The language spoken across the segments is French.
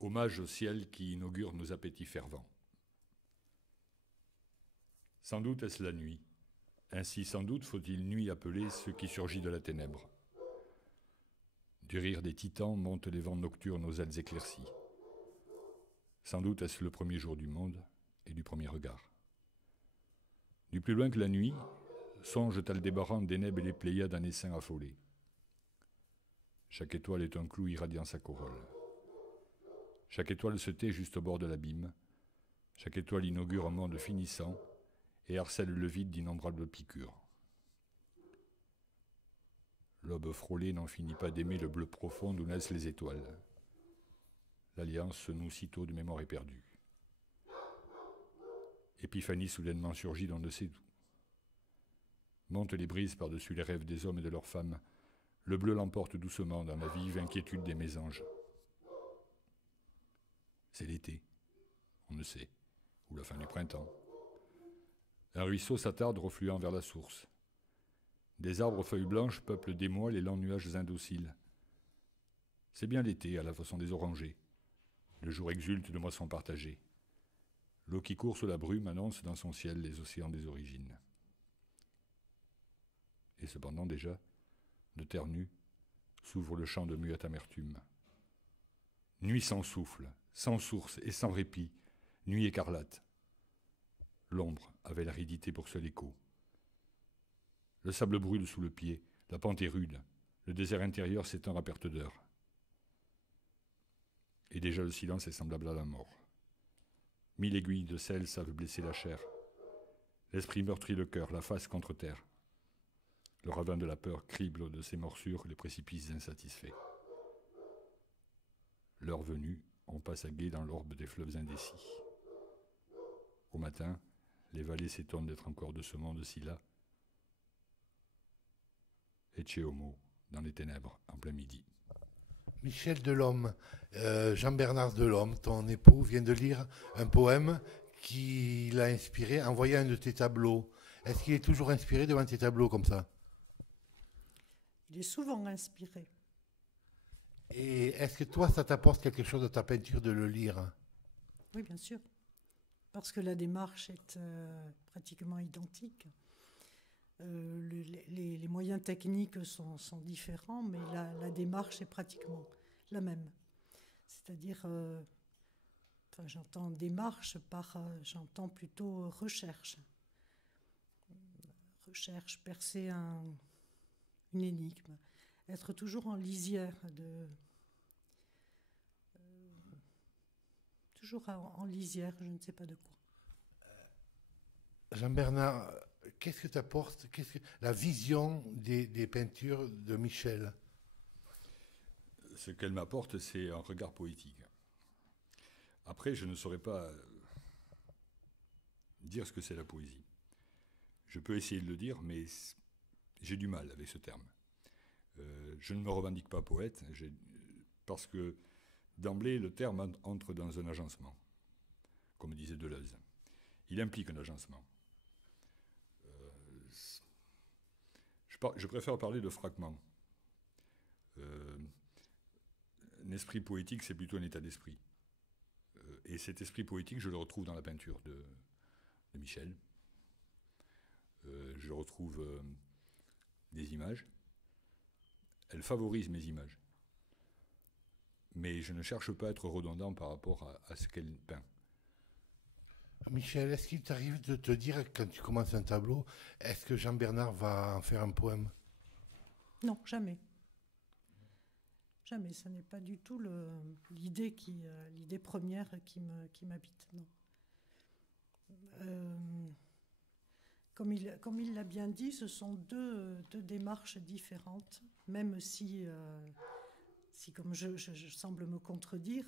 Hommage au ciel qui inaugure nos appétits fervents. Sans doute est-ce la nuit. Ainsi sans doute faut-il nuit appeler ce qui surgit de la ténèbre. Du rire des titans montent les vents nocturnes aux ailes éclaircies. Sans doute est-ce le premier jour du monde et du premier regard. Du plus loin que la nuit, songe Aldébaran Deneb et les Pléiades d'un essaim affolé. Chaque étoile est un clou irradiant sa corolle. Chaque étoile se tait juste au bord de l'abîme. Chaque étoile inaugure un monde finissant et harcèle le vide d'innombrables piqûres. L'aube frôlée n'en finit pas d'aimer le bleu profond d'où naissent les étoiles. L'alliance se noue sitôt de mémoire éperdue. Épiphanie soudainement surgit d'on ne sait d'où. Montent les brises par-dessus les rêves des hommes et de leurs femmes. Le bleu l'emporte doucement dans la vive inquiétude des mésanges. C'est l'été, on ne sait, ou la fin du printemps. Un ruisseau s'attarde refluant vers la source. Des arbres aux feuilles blanches peuplent des mois les lents nuages indociles. C'est bien l'été, à la façon des orangers. Le jour exulte de moissons partagées. L'eau qui court sous la brume annonce dans son ciel les océans des origines. Et cependant déjà, de terre nue, s'ouvre le champ de muette amertume. Nuit sans souffle, sans source et sans répit, nuit écarlate. L'ombre avait l'aridité pour seul écho. Le sable brûle sous le pied, la pente est rude, le désert intérieur s'étend à perte d'heure. Et déjà le silence est semblable à la mort. 1000 aiguilles de sel savent blesser la chair. L'esprit meurtrit le cœur, la face contre terre. Le ravin de la peur crible de ses morsures les précipices insatisfaits. L'heure venue, on passe à gué dans l'orbe des fleuves indécis. Au matin, les vallées s'étonnent d'être encore de ce monde si là. Ecce homo, dans les ténèbres, en plein midi. Michel Delhomme, Jean-Bernard Delhomme, ton époux, vient de lire un poème qui l'a inspiré en voyant un de tes tableaux. Est-ce qu'il est toujours inspiré devant tes tableaux comme ça? Il est souvent inspiré. Et est-ce que toi, ça t'apporte quelque chose de ta peinture de le lire? Oui, bien sûr. Parce que la démarche est pratiquement identique. Les moyens techniques sont différents, mais la démarche est pratiquement la même. C'est-à-dire, j'entends démarche par, j'entends plutôt recherche. Recherche, percer une énigme, être toujours en lisière toujours en lisière, je ne sais pas de quoi. Jean-Bernard, qu'est-ce que t'apporte la vision des peintures de Michel? Ce qu'elle m'apporte, c'est un regard poétique. Après, je ne saurais pas dire ce que c'est la poésie. Je peux essayer de le dire, mais j'ai du mal avec ce terme. Je ne me revendique pas poète, parce que d'emblée, le terme entre dans un agencement, comme disait Deleuze. Il implique un agencement. Je préfère parler de fragments. Un esprit poétique, c'est plutôt un état d'esprit. Et cet esprit poétique, je le retrouve dans la peinture de Michel. Je retrouve des images. Elle favorise mes images. Mais je ne cherche pas à être redondant par rapport à ce qu'elle peint. Michel, est-ce qu'il t'arrive de te dire, quand tu commences un tableau, est-ce que Jean-Bernard va en faire un poème? Non, jamais. Jamais, ce n'est pas du tout l'idée première qui m'habite. Non. Comme il l'a bien dit, ce sont deux démarches différentes, même si comme je semble me contredire,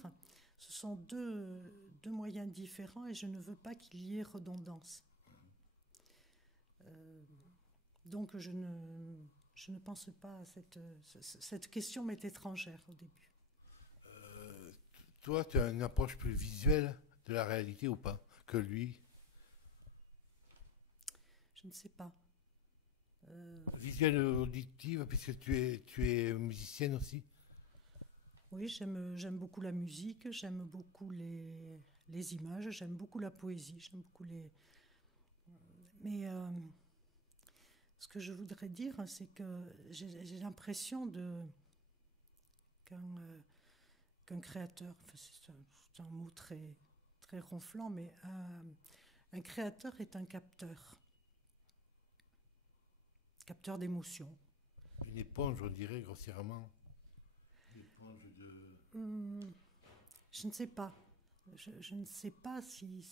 ce sont deux moyens différents et je ne veux pas qu'il y ait redondance. Donc je ne pense pas à cette question m'est étrangère au début. Toi, tu as une approche plus visuelle de la réalité ou pas que lui? Je ne sais pas. Visuelle auditive, puisque tu es musicienne aussi? Oui, j'aime beaucoup la musique, j'aime beaucoup les images, j'aime beaucoup la poésie, j'aime beaucoup les... Mais ce que je voudrais dire, c'est que j'ai l'impression qu'un créateur, enfin, c'est un mot très, très ronflant, mais un créateur est un capteur d'émotions. Une éponge, on dirait grossièrement. Une éponge de... Je ne sais pas. Je ne sais pas s'il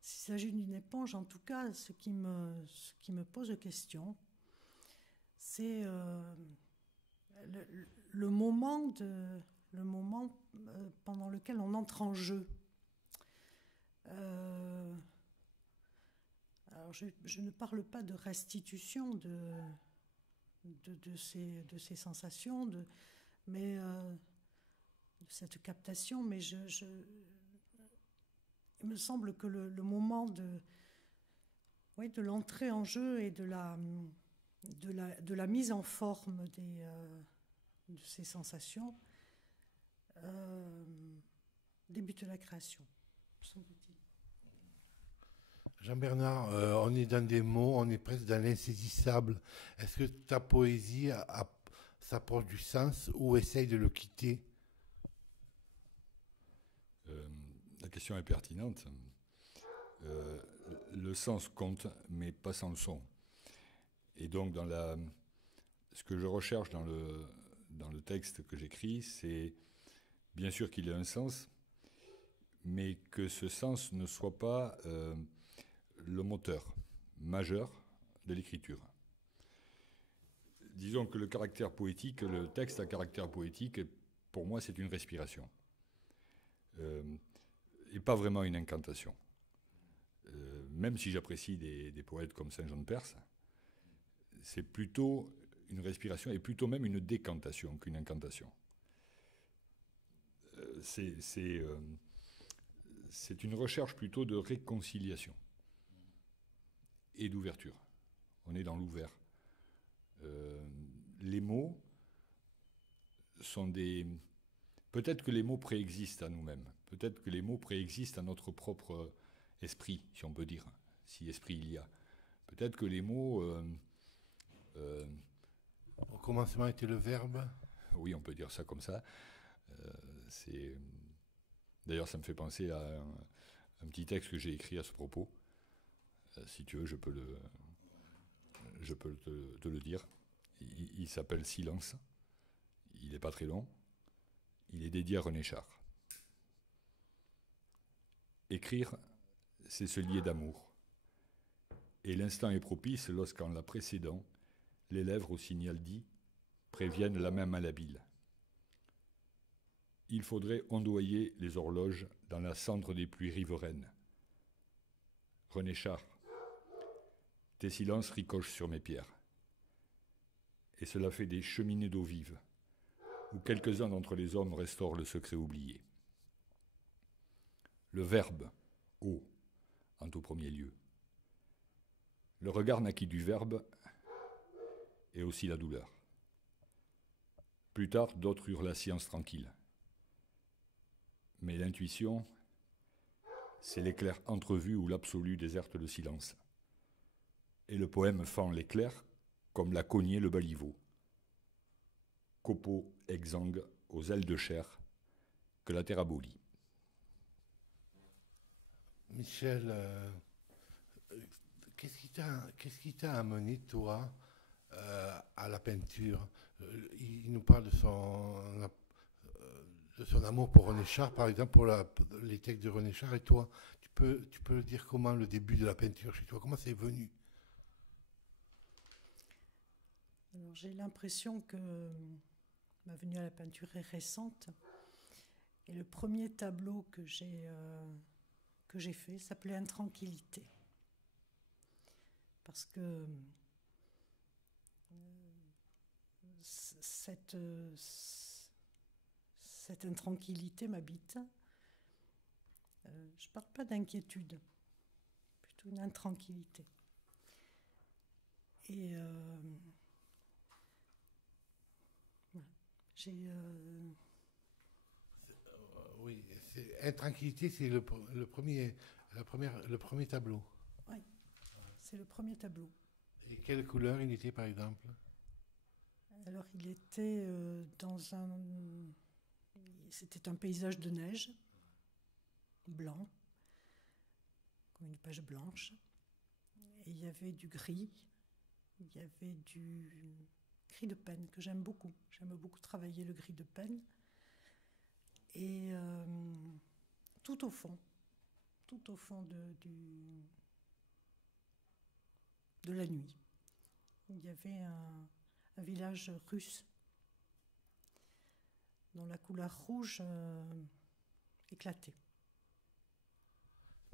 s'agit d'une éponge. En tout cas, ce qui me pose question, c'est le moment pendant lequel on entre en jeu. Alors je ne parle pas de restitution de ces sensations, mais de cette captation, mais il me semble que le moment de l'entrée en jeu et de la mise en forme de ces sensations débute la création, semble-t-il. Jean-Bernard, on est dans des mots, on est presque dans l'insaisissable. Est-ce que ta poésie s'approche du sens ou essaye de le quitter? La question est pertinente. Le sens compte, mais pas sans le son. Et donc, ce que je recherche dans le texte que j'écris, c'est bien sûr qu'il ait un sens, mais que ce sens ne soit pas le moteur majeur de l'écriture. Disons que le texte à caractère poétique, pour moi, c'est une respiration. Et pas vraiment une incantation. Même si j'apprécie des poètes comme Saint Jean de Perse, c'est plutôt une respiration et plutôt même une décantation qu'une incantation. C'est une recherche plutôt de réconciliation et d'ouverture. On est dans l'ouvert. Les mots sont des... Peut-être que les mots préexistent à nous-mêmes. Peut-être que les mots préexistent à notre propre esprit, si on peut dire, si esprit il y a. Peut-être que les mots... Au commencement était le verbe. Oui, on peut dire ça comme ça. D'ailleurs, ça me fait penser à un petit texte que j'ai écrit à ce propos. Si tu veux, je peux te le dire. Il s'appelle Silence. Il n'est pas très long. Il est dédié à René Char. Écrire, c'est se lier d'amour. Et l'instant est propice lorsqu'en la précédant, les lèvres au signal dit préviennent la main malhabile. Il faudrait ondoyer les horloges dans la cendre des pluies riveraines. René Char, tes silences ricochent sur mes pierres. Et cela fait des cheminées d'eau vive, où quelques-uns d'entre les hommes restaurent le secret oublié. Le verbe, eau, en tout premier lieu. Le regard naquit du verbe et aussi la douleur. Plus tard, d'autres eurent la science tranquille. Mais l'intuition, c'est l'éclair entrevu où l'absolu déserte le silence. Et le poème fend l'éclair comme l'a cogné le baliveau. Copeau exsangue aux ailes de chair que la terre abolit. Michel, qu'est-ce qui t'a amené, toi, à la peinture? Il nous parle de son amour pour René Char, par exemple, pour les textes de René Char. Et toi, tu peux le dire comment, le début de la peinture chez toi? Comment c'est venu? Alors, j'ai l'impression que ma venue à la peinture est récente. Et le premier tableau que j'ai fait s'appelait Intranquillité. Parce que cette intranquillité m'habite. Je ne parle pas d'inquiétude, plutôt une intranquillité. Et voilà. Intranquillité, c'est le premier, le premier tableau. Oui, c'est le premier tableau. Et quelle couleur il était, par exemple? Alors, il était dans un... C'était un paysage de neige, blanc, comme une page blanche. Et il y avait du gris, il y avait du gris de peine que j'aime beaucoup. J'aime beaucoup travailler le gris de peine. Et tout au fond de la nuit, il y avait un village russe dont la couleur rouge éclatait.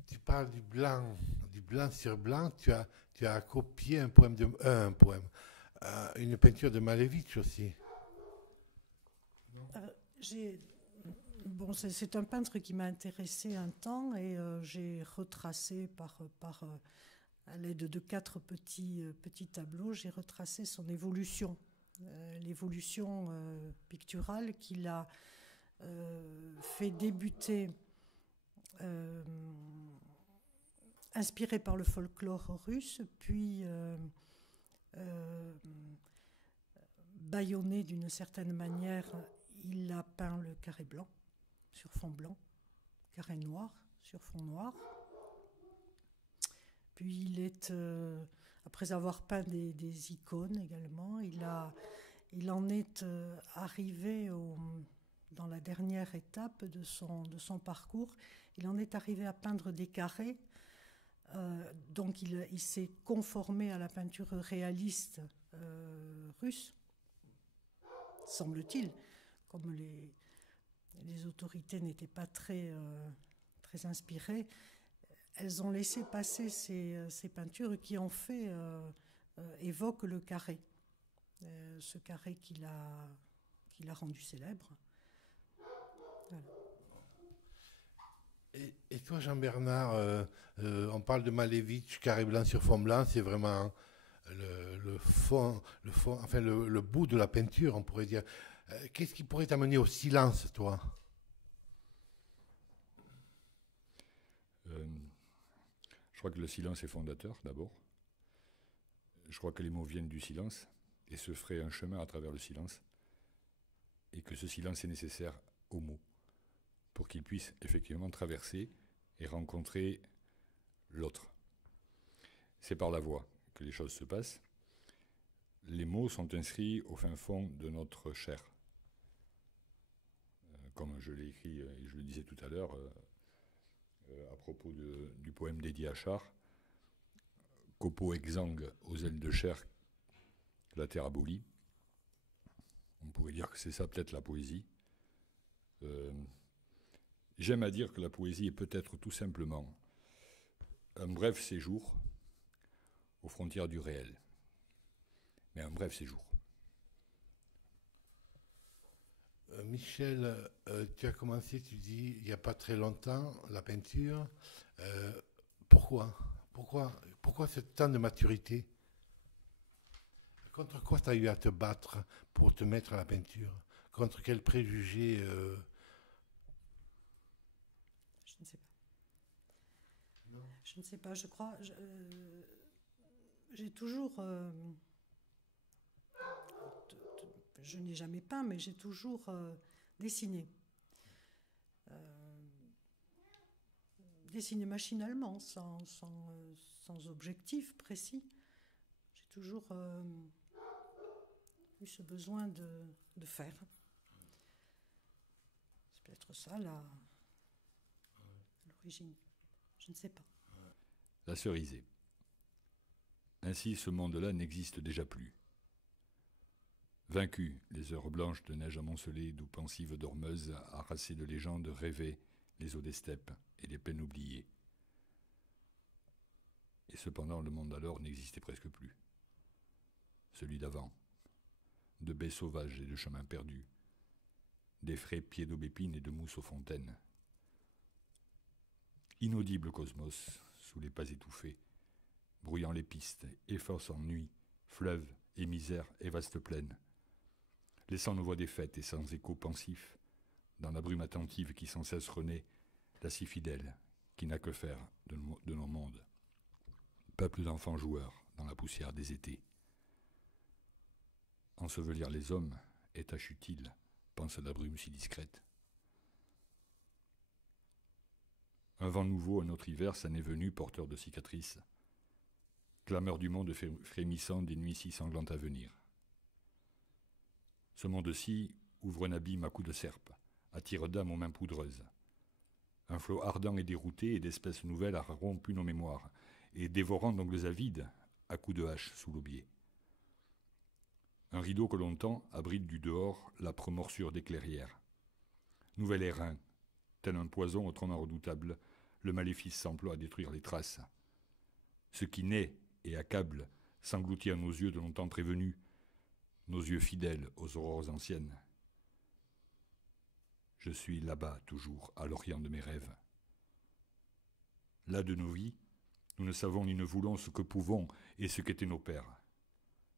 Tu parles du blanc sur blanc. Tu as copié une peinture de Malevich aussi. Bon, c'est un peintre qui m'a intéressé un temps et j'ai retracé à l'aide de 4 petits tableaux, j'ai retracé son évolution, l'évolution picturale qu'il a fait débuter, inspiré par le folklore russe, puis bâillonné d'une certaine manière. Il a peint le carré blanc sur fond blanc, carré noir sur fond noir. Puis après avoir peint des icônes également, il en est arrivé dans la dernière étape de son parcours, il en est arrivé à peindre des carrés. Donc il s'est conformé à la peinture réaliste russe, semble-t-il, comme les autorités n'étaient pas très inspirées. Elles ont laissé passer ces peintures qui en fait évoquent le carré, ce carré qu'il a rendu célèbre. Voilà. Et toi, Jean-Bernard, on parle de Malevich, carré blanc sur fond blanc, c'est vraiment le fond, enfin le bout de la peinture, on pourrait dire. Qu'est-ce qui pourrait t'amener au silence, toi? Je crois que le silence est fondateur, d'abord. Je crois que les mots viennent du silence et se ferait un chemin à travers le silence, et que ce silence est nécessaire aux mots pour qu'ils puissent effectivement traverser et rencontrer l'autre. C'est par la voix que les choses se passent. Les mots sont inscrits au fin fond de notre chair. Comme je l'ai écrit et je le disais tout à l'heure, à propos du poème dédié à Char, copeaux exsangues aux ailes de chair que la terre abolit. On pourrait dire que c'est ça peut-être la poésie. J'aime à dire que la poésie est peut-être tout simplement un bref séjour aux frontières du réel. Mais un bref séjour. Michel, tu as commencé, tu dis, il n'y a pas très longtemps, la peinture. Pourquoi ce temps de maturité? Contre quoi tu as eu à te battre pour te mettre à la peinture? Contre quel préjugé Je ne sais pas. Non. Je ne sais pas, je crois... j'ai toujours... je n'ai jamais peint, mais j'ai toujours dessiné. Dessiné machinalement, sans objectif précis. J'ai toujours eu ce besoin de faire. C'est peut-être ça l'origine. Je ne sais pas. La cerisée. Ainsi, ce monde-là n'existe déjà plus. Vaincus, les heures blanches de neige amoncelée, d'où pensives dormeuses, harassées de légendes, rêvaient les eaux des steppes et les plaines oubliées. Et cependant, le monde alors n'existait presque plus. Celui d'avant, de baies sauvages et de chemins perdus, d'effraies pieds d'aubépines et de mousse aux fontaines. Inaudible cosmos, sous les pas étouffés, brouillant les pistes, efforçant nuit, fleuves et misère et vastes plaines, laissant nos voix défaites et sans écho pensif, dans la brume attentive qui sans cesse renaît, la si fidèle, qui n'a que faire de nos mondes. Peuple d'enfants joueurs dans la poussière des étés. Ensevelir les hommes est tâche utile, pense la brume si discrète. Un vent nouveau, un autre hiver, s'en est venu, porteur de cicatrices. Clameur du monde frémissant des nuits si sanglantes à venir. Ce monde-ci ouvre un abîme à coups de serpe, attire d'âme aux mains poudreuses. Un flot ardent et dérouté et d'espèces nouvelles a rompu nos mémoires, et dévorant d'ongles avides, à coups de hache sous l'aubier. Un rideau que l'on tend abrite du dehors l'âpre morsure des clairières. Nouvel airain, tel un poison au tronc redoutable, le maléfice s'emploie à détruire les traces. Ce qui naît et accable s'engloutit à nos yeux de longtemps prévenus, nos yeux fidèles aux aurores anciennes. Je suis là-bas toujours, à l'orient de mes rêves. Là de nos vies, nous ne savons ni ne voulons ce que pouvons et ce qu'étaient nos pères.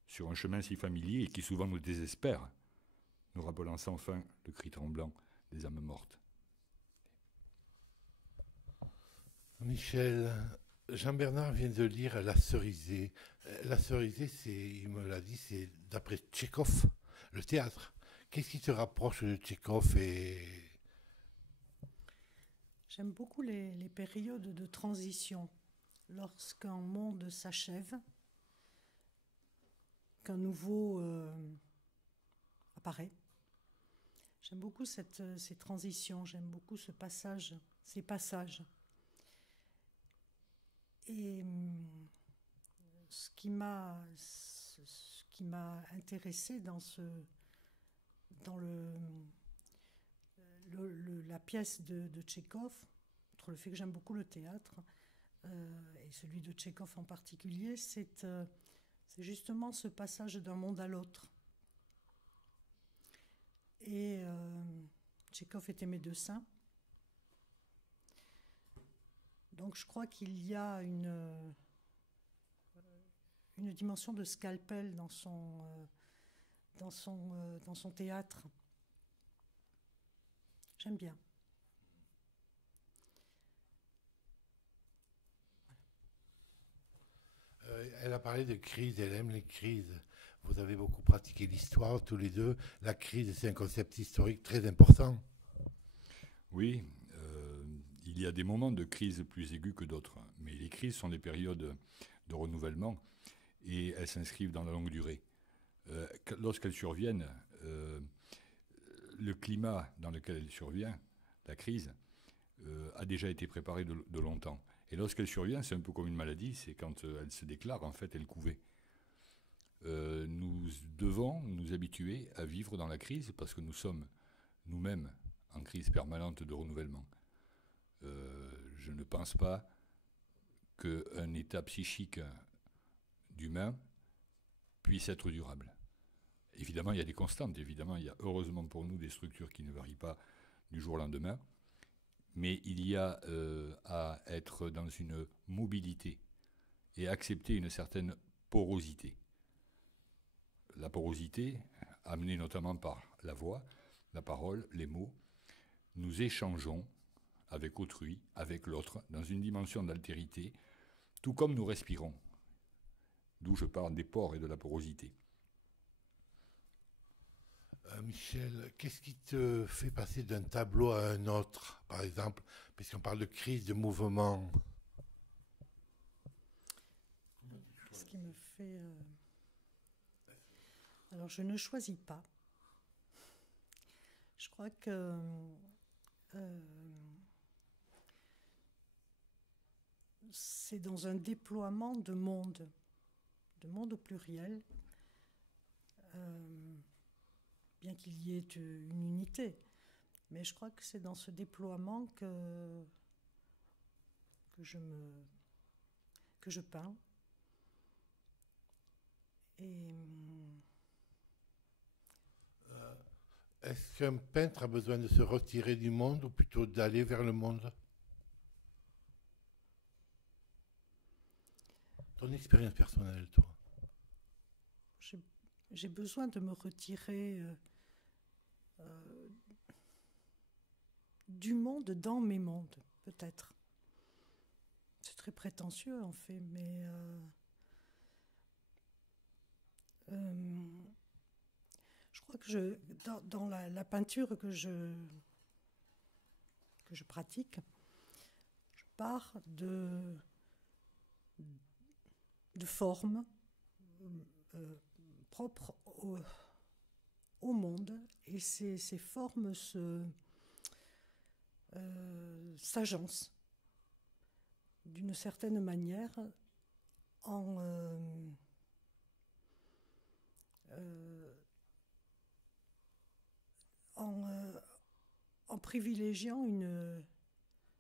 Sur un chemin si familier et qui souvent nous désespère, nous rappelant sans fin le cri tremblant des âmes mortes. Michel, Jean-Bernard vient de lire La Cerisée. La Cerisée, il me l'a dit, c'est d'après Tchekhov, le théâtre. Qu'est-ce qui te rapproche de Tchekhov et... J'aime beaucoup les périodes de transition. Lorsqu'un monde s'achève, qu'un nouveau apparaît. J'aime beaucoup ces transitions, j'aime beaucoup ces passages. Et ce qui m'a intéressé dans la pièce de Tchekhov, outre le fait que j'aime beaucoup le théâtre, et celui de Tchekhov en particulier, c'est justement ce passage d'un monde à l'autre. Et Tchekhov était médecin. Donc je crois qu'il y a une dimension de scalpel dans son théâtre. J'aime bien. Elle a parlé de crise, elle aime les crises. Vous avez beaucoup pratiqué l'histoire tous les deux. La crise, c'est un concept historique très important. Oui, il y a des moments de crise plus aigus que d'autres, mais les crises sont des périodes de renouvellement et elles s'inscrivent dans la longue durée. Lorsqu'elles surviennent, le climat dans lequel elle survient, la crise, a déjà été préparé de longtemps. Et lorsqu'elle survient, c'est un peu comme une maladie, c'est quand elle se déclare, en fait, elle couvait. Nous devons nous habituer à vivre dans la crise parce que nous sommes nous-mêmes en crise permanente de renouvellement. Je ne pense pas qu'un état psychique d'humain puisse être durable. Évidemment, il y a des constantes. Évidemment, il y a heureusement pour nous des structures qui ne varient pas du jour au lendemain. Mais il y a à être dans une mobilité et accepter une certaine porosité. La porosité, amenée notamment par la voix, la parole, les mots, nous échangeons avec autrui, avec l'autre, dans une dimension d'altérité, tout comme nous respirons. D'où je parle des pores et de la porosité. Michel, qu'est-ce qui te fait passer d'un tableau à un autre, par exemple, puisqu'on parle de crise, de mouvement? Ce qui me fait... Alors, je ne choisis pas. Je crois que c'est dans un déploiement de monde au pluriel, bien qu'il y ait une unité. Mais je crois que c'est dans ce déploiement que je peins. Et est-ce qu'un peintre a besoin de se retirer du monde ou plutôt d'aller vers le monde? Ton expérience personnelle, toi? J'ai besoin de me retirer du monde dans mes mondes, peut-être. C'est très prétentieux en fait, mais je crois que dans la peinture que je pratique, je pars de formes propres au monde, et ces formes s'agencent d'une certaine manière en privilégiant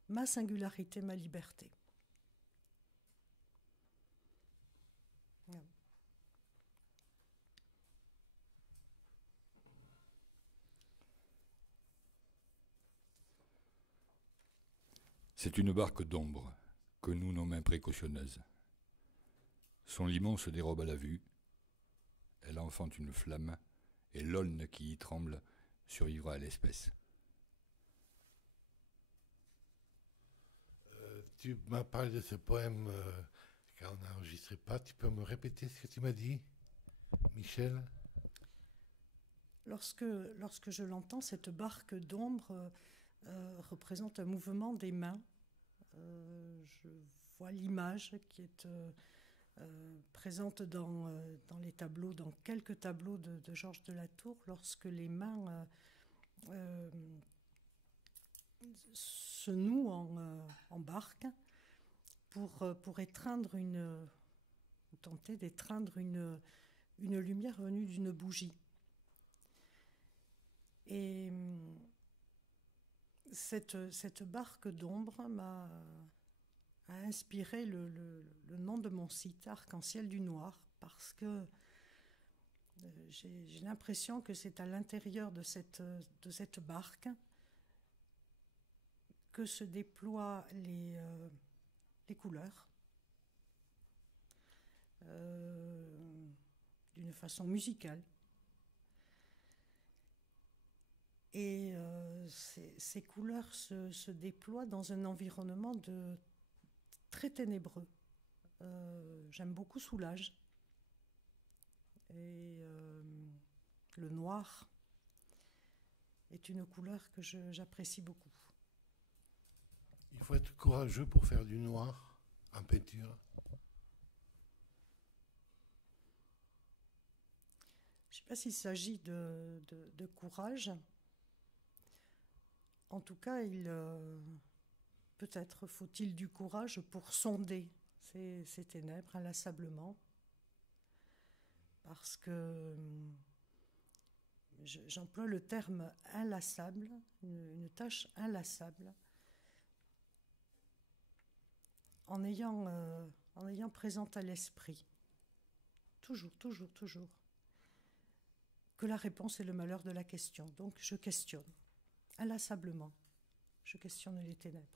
ma singularité, ma liberté. C'est une barque d'ombre que nouent nos mains précautionneuses. Son limon se dérobe à la vue, elle enfante une flamme, et l'aulne qui y tremble survivra à l'espèce. Tu m'as parlé de ce poème quand on n'enregistrait pas. Tu peux me répéter ce que tu m'as dit, Michel? Lorsque je l'entends, cette barque d'ombre représente un mouvement des mains. Je vois l'image qui est présente dans les tableaux, dans quelques tableaux de Georges de la Tour, lorsque les mains se nouent en barque pour étreindre tenter d'étreindre une lumière venue d'une bougie. Et cette barque d'ombre a inspiré le nom de mon site, Arc-en-Ciel du Noir, parce que j'ai l'impression que c'est à l'intérieur de cette barque que se déploient les couleurs d'une façon musicale. Et ces couleurs se déploient dans un environnement très ténébreux. J'aime beaucoup Soulage. Et le noir est une couleur que j'apprécie beaucoup. Il faut être courageux pour faire du noir en peinture. Je ne sais pas s'il s'agit de courage. En tout cas, peut-être faut-il du courage pour sonder ces ténèbres inlassablement. Parce que j'emploie le terme inlassable, une tâche inlassable, en ayant présent à l'esprit, toujours, que la réponse est le malheur de la question. Donc je questionne, inlassablement, je questionne les ténèbres.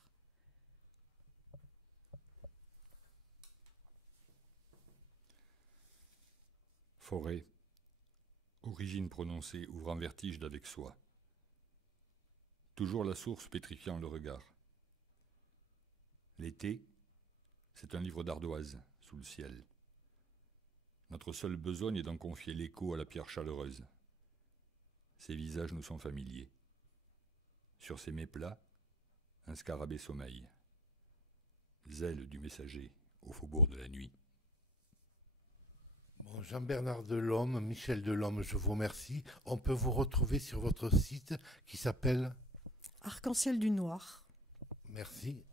Forêt, origine prononcée ouvrant vertige d'avec soi. Toujours la source pétrifiant le regard. L'été, c'est un livre d'ardoise sous le ciel. Notre seule besogne est d'en confier l'écho à la pierre chaleureuse. Ces visages nous sont familiers. Sur ces mets plats, un scarabée sommeille. Zèle du messager au faubourg de la nuit. Bon, Jean-Bernard Delhomme, Michel Delhomme, je vous remercie. On peut vous retrouver sur votre site qui s'appelle Arc-en-Ciel du Noir. Merci.